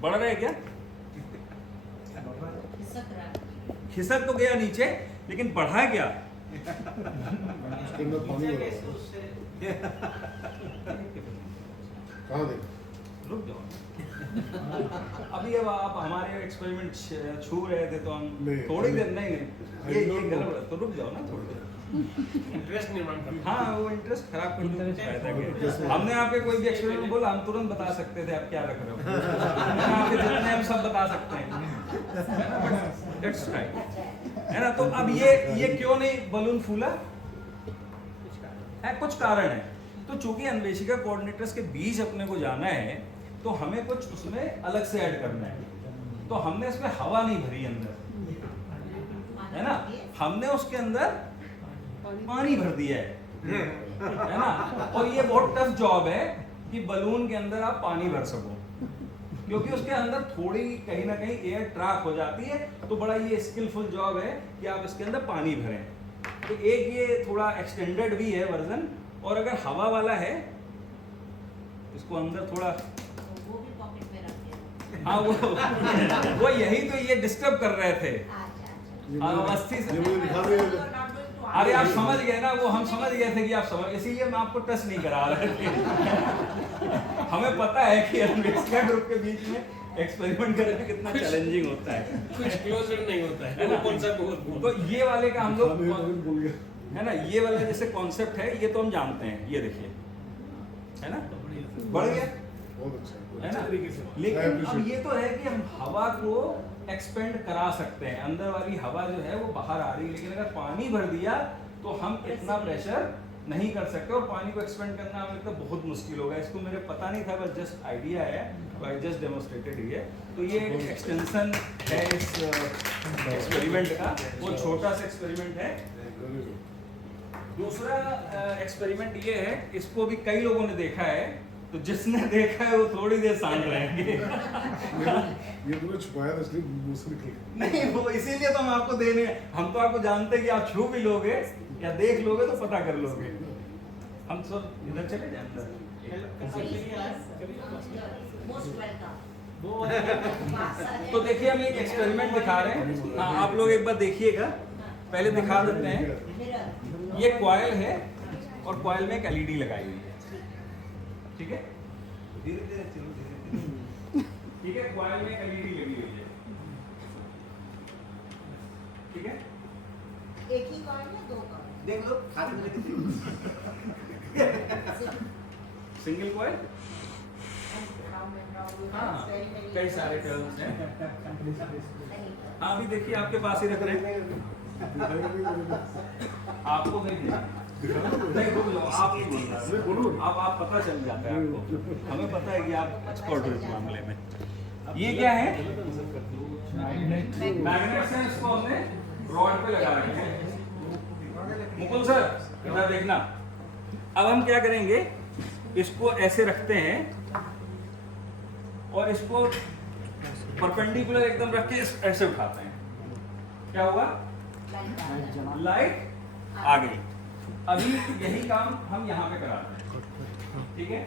बढ़ रहा है क्या? खिसक तो गया नीचे, लेकिन बढ़ा क्या? उसके अंदर पानी भरा है। कहाँ देख? रुक जाओ अभी। अब आप हमारे एक्सपेरिमेंट छू रहे थे तो हम थोड़ी देर नहीं ये गड़बड़, तो रुक जाओ ना थोड़ी देर। इंटरेस्ट निर्माण करना। हाँ, वो इंटरेस्ट खराब कर दो। फायदा क्या? हमने आपके कोई भी एक्सपेरिमेंट बोला हम तुरंत बता सकते थे आप क्या रख रहे हो। आपके जितने हम सब बता सकते हैं। लेट्स ट्राई, है ना? तो अब ये क्यों नहीं बलून फूला है? कुछ कारण है। तो चूंकि अन्वेषिका कोऑर्डिनेटर्स के बीच अपने को जाना है तो हमें कुछ उसमें अलग से ऐड करना है। तो हमने इसमें हवा नहीं भरी अंदर, है ना? हमने उसके अंदर पानी भर दिया है ना? और ये बहुत टफ जॉब है कि बलून के अंदर आप पानी भर सको, क्योंकि उसके अंदर थोड़ी कहीं ना कहीं एयर ट्रैप हो जाती है। तो बड़ा ये स्किलफुल जॉब है कि आप इसके अंदर पानी भरें। तो एक ये थोड़ा एक्सटेंडेड भी है वर्जन। और अगर हवा वाला है इसको अंदर थोड़ा, वो भी पॉकेट में रख हाँ वो यही तो ये डिस्टर्ब कर रहे थे। अवस्थी से दिखा दे। अरे आप समझ गए ना, वो हम समझ गए थे कि आप समझ, इसीलिए हम आपको टच नहीं करा रहे थे। हमें पता है कि अन्वेषिका ग्रुप के बीच में एक्सपेरिमेंट करना कितना चैलेंजिंग होता है। कुछ क्लोजर नहीं होता है। वो कौन सा बहुत तो ये वाले का हम लोग, भूल गया। है ना, ये वाला जैसे कॉन्सेप्ट है ये तो हम जानते हैं। ये देखिए, है ना, बढ़ गया, बहुत अच्छा है ना? तरीके से। लेकिन अब ये तो है कि हम हवा को एक्सपेंड करा सकते हैं। अंदर वाली हवा जो है वो बाहर आ रही है, लेकिन अगर पानी भर दिया तो हम इतना प्रेशर नहीं कर सकते और पानी को एक्सपेंड करना हमें तो बहुत मुश्किल होगा। इसको मेरे पता नहीं था, बस जस्ट आइडिया है, तो आई जस्ट डेमोस्ट्रेटेड ये। तो ये एक्सटेंशन है इस एक्सपेरिमेंट का, वो छोटा सा एक्सपेरिमेंट है। दूसरा एक्सपेरिमेंट ये है, इसको भी कई लोगों ने देखा है, तो जिसने देखा है वो थोड़ी देर शांत रहेंगे। ये तूने छुपाया था इसलिए मुंह से निकल गया। नहीं, वो इसीलिए तो हम आपको देने, हम तो आपको जानते हैं कि आप छू भी लोगे या देख लोगे तो पता कर लोगे। हम सब इधर चले जाए अंदर। तो देखिए हम एक एक्सपेरिमेंट दिखा रहे हैं। हाँ, आप लोग एक बार देखिएगा, पहले दिखा देते हैं। ये कॉइल है और कॉइल में एक एलईडी लगाई हुई है, ठीक है? धीरे धीरे चलो, धीरे धीरे, ठीक है? कॉइल में एक एलईडी लगी हुई है, ठीक है? एक ही कॉइल या दो कॉइल? देख लो, सिंगल कॉइल। हाँ, कई सारे टर्म्स हैं। हाँ, अभी देखिए आपके पास ही रख रहे हैं, आपको नहीं देना। नहीं, रुक जाओ, आप नहीं बोल रहे, आप पता चल जाता है आपको। हमें पता है कि आप एक्सपर्ट हो इस मामले में। ये क्या है? मैग्नेट्स हैं, इसको हमने रॉड पे लगा रखे हैं। मुकुल सर इधर देखना। अब हम क्या करेंगे, इसको ऐसे रखते हैं और इसको परपेंडिकुलर एकदम रख के ऐसे उठाते हैं। क्या हुआ? लाइट आ गई। अभी यही काम हम यहाँ पे कराते हैं, ठीक है?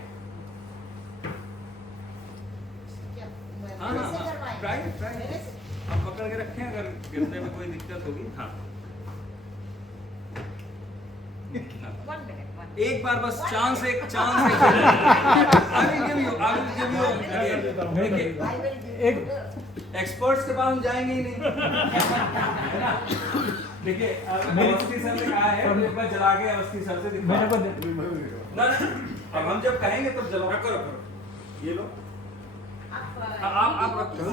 हाँ हाँ हाँ, ट्राई ट्राई, आप पकड़ के रखें, अगर गिरने में कोई दिक्कत होगी। हाँ, एक बार बस चांस, एक चांस एक एक्सपर्ट्स के पास हम जाएंगे ही नहीं। देखिए, अवस्थी सर ने कहा है, एक बार जला के अवस्थी सर से दिखा। ना, अब हम जब कहेंगे तब जलाओ। रखो रखो, ये लो, आप रखो।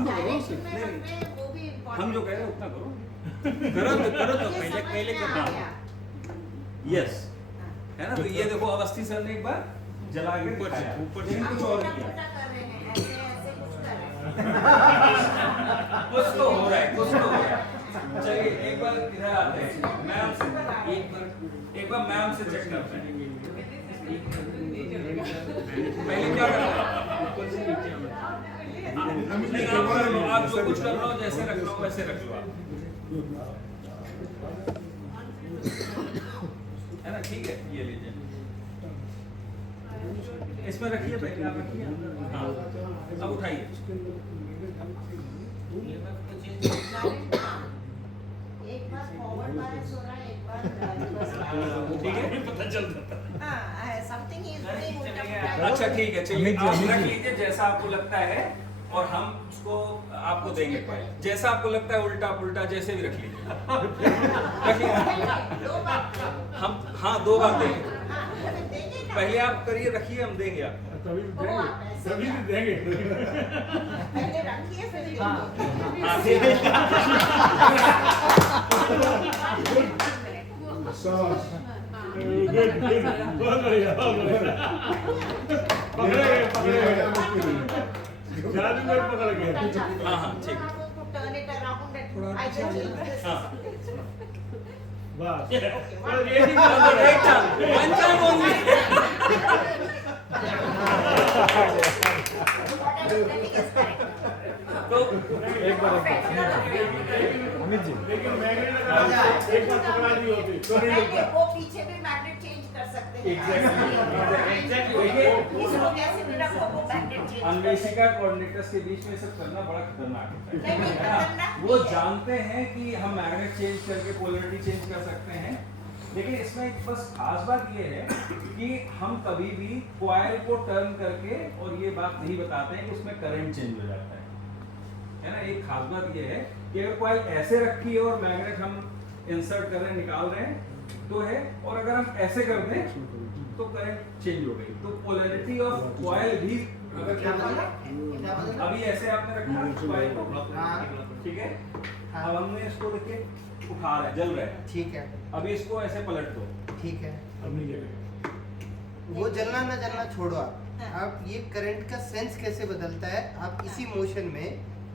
हम जो कह रहे हैं उतना करो। करो तो पहले करो। यस, है ना? तो ये देखो, अवस्थी सर ने एक बार जला के ऊपर से कुछ और किया। कुछ तो हो रहा है, कुछ तो हो रहा है। चलिए एक बार इधर आते हैं, मैम से एक बार मैम से चेक करते हैं। पहले क्या करना? नहीं, आप जो कुछ कर रहे हो, जैसे रख लो वैसे रख लो आप, है ना? ठीक है, ये लीजिए। इसमें रखिए पहले, आप रखिए। हाँ, अब उठाइए। एक बार फॉरवर्ड बायस हो रहा है, एक बार रिवर्स ठीक है, पता चलता था। हाँ, समथिंग इज डूइंग उल्टा अच्छा ठीक है, चलिए आप रख लीजिए जैसा आपको लगता है, और हम उसको आपको देंगे कोई जैसा आपको लगता है, उल्टा पुल्टा जैसे भी रख लीजिए। रखिए। दो बार हम हाँ 2 बार देंगे। हाँ, देंगे ना। पहले आप करिए, रखिए, हम देंगे आपको। तभी ओ, देंगे, आप ऐसे तभी क्या? देंगे। पहले रखिए फिर देंगे। हाँ ठीक है। शाबाश। बहुत बढ़िया, बहुत बढ़िया। पकड़े गए, पकड़े गए। जादू में पकड़ गए। हाँ हाँ ठीक है। Turn it around and I can change this. हाँ। बस। Okay, और ये नहीं One time only. what I was telling is correct. तो Perfect. लेकिन मैग्नेट अगर एक बार पकड़ा दी होती तो नहीं, वो पीछे भी मैग्नेट चेंज कर सकते हैं। Exactly. इसको कैसे भी रखो, वो मैग्नेट चेंज कर अन्वेषिका कोऑर्डिनेटर्स के बीच में ये सब करना बड़ा खतरनाक है। नहीं, खतरनाक वो नहीं है। जानते हैं कि हम मैग्नेट चेंज करके पोलैरिटी चेंज कर सकते हैं, लेकिन इसमें एक बस खास बात ये है कि हम कभी भी कॉइल को टर्न करके और ये बात नहीं बताते हैं कि उसमें करंट चेंज हो जाता है ना। एक खास बात ये है कि अगर कॉइल ऐसे रखी है और मैग्नेट हम इंसर्ट कर रहे हैं, निकाल रहे हैं तो है, और अगर हम ऐसे कर दें तो करंट चेंज हो गई। तो पोलैरिटी ऑफ कॉइल भी अगर क्या अभी ऐसे आपने रखा कॉइल को, ठीक है, अब हमने इसको देखिए उठा रहा है, जल रहा है, ठीक है, अभी इसको ऐसे पलट दो, ठीक है। अब नहीं चलेगा। वो जलना ना जलना छोड़ो आप ये करंट का सेंस कैसे बदलता है, आप इसी मोशन में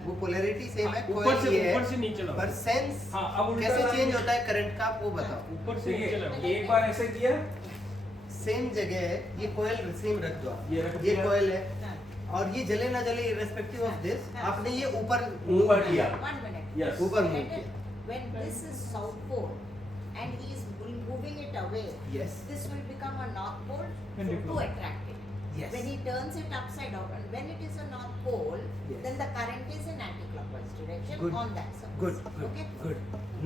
वो पोलैरिटी सेम है, ऊपर कोई से ये है, ऊपर से नीचे लाओ। पर सेंस हाँ अब उल्टा कैसे लाएंगे। चेंज होता है करंट का, आप वो बताओ। ऊपर से नीचे देखिए लाओ। एक बार ऐसे किया, सेम जगह है, ये कोयल सेम रख दो आप, ये रख ये दिया। कोयल है और ये जले ना जले इररिस्पेक्टिव ऑफ दिस, आपने ये ऊपर ऊपर किया, 1 minute. यस, ऊपर मूव Let किया, it- When this is south pole and he is moving it away, Yes. this will become a north pole to attract it. Yes. When he turns it upside down, and when it is a north pole, Yes. then the current is in anti-clockwise direction Good. on that surface. Good Okay. Good.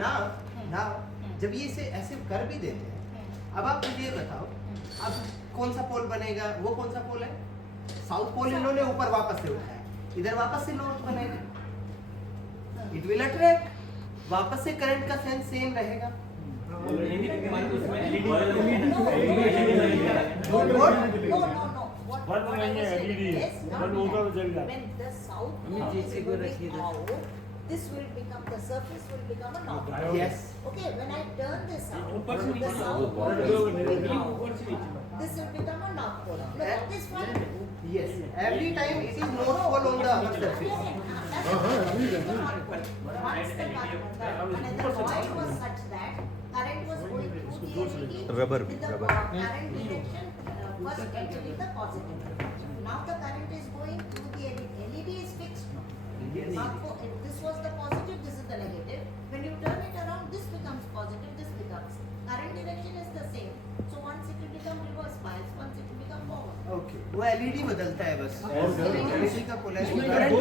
Now जब ये इसे ऐसे कर भी देते हैं, अब आप मुझे ये बताओ अब कौन सा पोल बनेगा, वो कौन सा पोल है, साउथ पोल इन्होंने ऊपर वापस से उठाया, इधर वापस से नॉर्थ बनेगा, इट विल अट्रैक्ट, वापस से करंट का सेंस सेम रहेगा। No, no, no. What I was saying is, but वो तो जल जाता है। when the south pole is moving out, this will become, the surface will become a north pole. Yes. Okay, when I turn this out, ऊपर से the नीचे south pole is moving ऊपर out, से नीचे this will become a north pole. But that is fine. Yes, every time it is north pole on the other surface. Once the coil was such that current was going through the LED Rubber, with the rubber. current direction first entering the positive direction. Now the current is going through the LED. LED is fixed now. If this was the positive, this is the negative. When you turn it around, this becomes positive, this becomes. Current direction is the same. So once it will become reverse bias, once it will become forward. Okay, वो LED बदलता है बस, और क्या? LED का polarity इसमें current